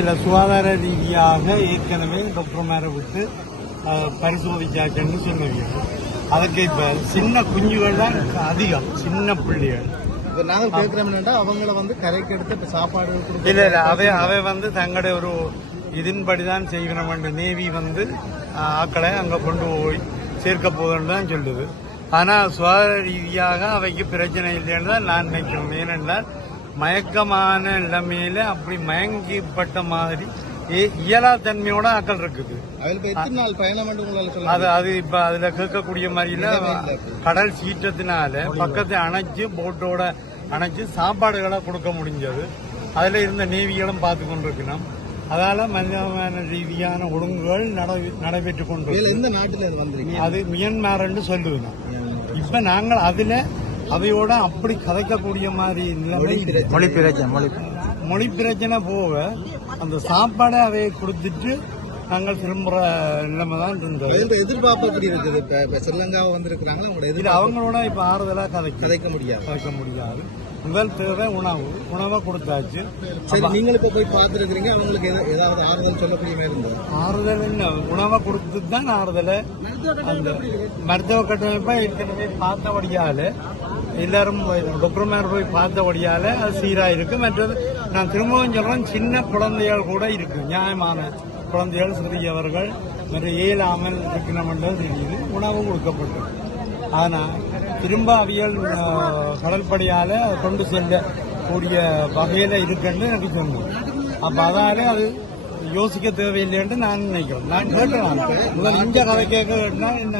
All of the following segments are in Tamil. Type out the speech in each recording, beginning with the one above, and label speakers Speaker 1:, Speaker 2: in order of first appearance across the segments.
Speaker 1: இதுல சுகாதார ரீதியாக ஏற்கனவே டாக்டர்மாரை விட்டு பரிசோதிச்சாச்சுன்னு சொன்னீங்க. அதுக்கு இப்ப சின்ன குஞ்சுகள் தான் அதிகம் சின்ன பிள்ளைகள்.
Speaker 2: இப்ப நாங்க கேட்கிறோம் என்னன்னா அவங்கள வந்து கரைக்கு எடுத்து இப்ப சாப்பாடு
Speaker 1: இல்ல இல்ல அவை அவை வந்து தங்களுடைய ஒரு இதன்படிதான் செய்யணும் நேவி வந்து ஆக்களை அங்க கொண்டு போய் சேர்க்க போதுன்னு தான் சொல்லுது. ஆனா சுகாதார ரீதியாக அவைக்கு பிரச்சனை இல்லைன்னு தான் நான் நினைக்கிறேன் ஏனென்றால் மயக்கமான நிலைமையில அப்படி மயங்கிப்பட்ட மாதிரி இயலா தன்மையோட ஆக்கள் இருக்குது. அது அது இப்ப அதுல கேட்கக்கூடிய மாதிரில கடல் சீற்றத்தினால பக்கத்தை அணைச்சு போட்டோட அணைச்சு சாப்பாடுகளை கொடுக்க முடிஞ்சது. அதுல இருந்த நேவிகளும் பார்த்து கொண்டிருக்கணும் அதால மனிதமான ரீதியான ஒழுங்குகள் நடை- நடைபெற்றுக்
Speaker 2: எந்த நாட்டுல வந்திருக்கீங்க
Speaker 1: அது மியன்மார்ன்னு சொல்லுவேன் இப்ப நாங்கள் அதுல அவையோட அப்படி கதைக்கக்கூடிய மாதிரி நிலைமை இல்லை.
Speaker 2: மொழி பிரச்சனை மொழி
Speaker 1: மொழி பிரச்சனை போக அந்த சாப்பாடை அவையை கொடுத்துட்டு நாங்கள் திரும்புற நிலைமை தான் இருந்தது.
Speaker 2: இதுல எதிர்பார்ப்பு எப்படி இருக்குது? இப்ப இப்ப ஸ்ரீலங்காவை வந்திருக்கிறாங்களா
Speaker 1: இது
Speaker 2: எதிர்பார்ப்பு
Speaker 1: அவங்களோட இப்ப ஆறுதலா கதைக்க
Speaker 2: கதைக்க முடியாது.
Speaker 1: கதைக்க முடியாது. முதல் தேவை உணவு. உணவை கொடுத்தாச்சு.
Speaker 2: சரி நீங்கள் இப்ப போய் பார்த்துருக்கீங்க அவங்களுக்கு எதா- ஏதாவது ஆறுதல் சொல்லக்கூடிய இருந்தது?
Speaker 1: ஆறுதல் என்ன உணவை கொடுத்து தான் ஆறுதலை. அந்த மருத்துவ கட்டமைப்பை ஏற்கனவே பார்த்தபடியால எல்லாரும் டாக்டர்மார் போய் பார்த்தபடியால அது சீராக இருக்கு மற்றது நான் திரும்பவும் சொல்றேன் சின்ன குழந்தைகள் கூட இருக்கு. நியாயமான குழந்தைகள் சிறியவர்கள் மற்றும் இயலாமல் இருக்கணும்ன்றது தெரியுது. உணவு கொடுக்கப்பட்டு ஆனால் திரும்ப அவியல் கடற்படையால் கொண்டு செல்ல கூடிய வகையில இருக்குன்னு எனக்கு சொன்னது அப்ப அதால அது யோசிக்க தேவையில்லைன்னு நான் நினைக்கிறேன். நான் கேட்டேன். முதல் இந்த கதை கேட்க என்ன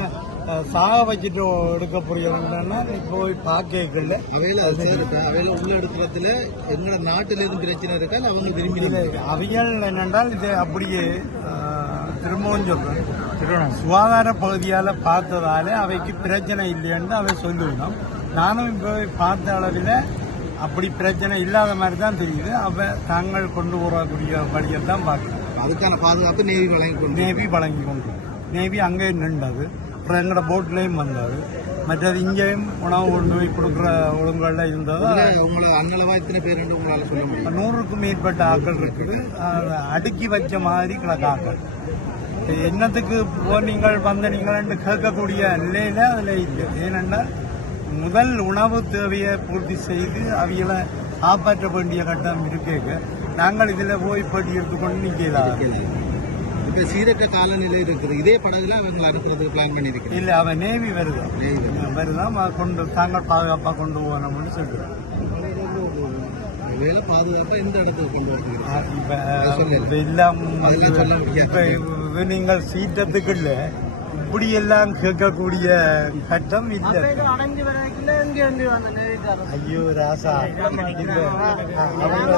Speaker 1: சாக வச்சுட்டு எடுக்க புரியலன்னா இப்போ போய் பார்க்கல
Speaker 2: அவையில அவையில உள்ள எடுக்கிறதுல எங்களோட நாட்டுல எதுவும் பிரச்சனை இருக்கா அவங்க விரும்பி
Speaker 1: அவியல் என்னென்றால் இது அப்படியே திரும்பவும் சொல்றேன். சுகாதார பகுதியால பார்த்ததால அவைக்கு பிரச்சனை இல்லைன்னு அவை சொல்லுவோம் நானும் இப்போ பார்த்த அளவில் அப்படி பிரச்சனை இல்லாத மாதிரி தான் தெரியுது. அவ தாங்கள் கொண்டு வரக்கூடிய வழியை தான் பார்க்குறேன்
Speaker 2: அதுக்கான பாதுகாப்பு நேவி வழங்கி கொண்டு.
Speaker 1: நேவி வழங்கி கொண்டு. நேவி அங்கே நின்றது. அப்புறம் எங்களோட போட்லேயும் வந்தாரு. மற்றது இங்கேயும் உணவு கொண்டு போய் கொடுக்குற ஒழுங்குகளில் இருந்தது. நூறுக்கும் மேற்பட்ட ஆக்கள் இருக்குது. அடுக்கி வச்ச மாதிரி கிடக்கு ஆக்கள். என்னத்துக்கு போனீங்கள் வந்த நீங்கள் கேட்கக்கூடிய நிலையில அதுல இல்லை. ஏனென்றால் முதல் உணவு தேவையை பூர்த்தி செய்து அவைகளை காப்பாற்ற வேண்டிய கட்டம் இருக்கேங்க. நாங்கள் இதுல போய் பேட்டி எடுத்துக்கொண்டு நிக்கலாம்
Speaker 2: இப்ப சீரற்ற காலநிலை இருக்குது. இதே படகுல அவங்க அனுப்புறதுக்கு பிளான் பண்ணிருக்கேன்
Speaker 1: இல்ல அவன் நேவி வருதான் வருதான் அவன் கொண்டு தாங்கள் பாதுகாப்பா கொண்டு போகணும்னு சொல்றான்.
Speaker 2: வேலை பாதுகாப்பா இந்த இடத்துக்கு கொண்டு வரீங்க
Speaker 1: நீங்கள் சீட்டத்துக்கு இல்ல இப்படி எல்லாம் கேட்கக்கூடிய கட்டம் இல்ல. ஐயோ ராசா.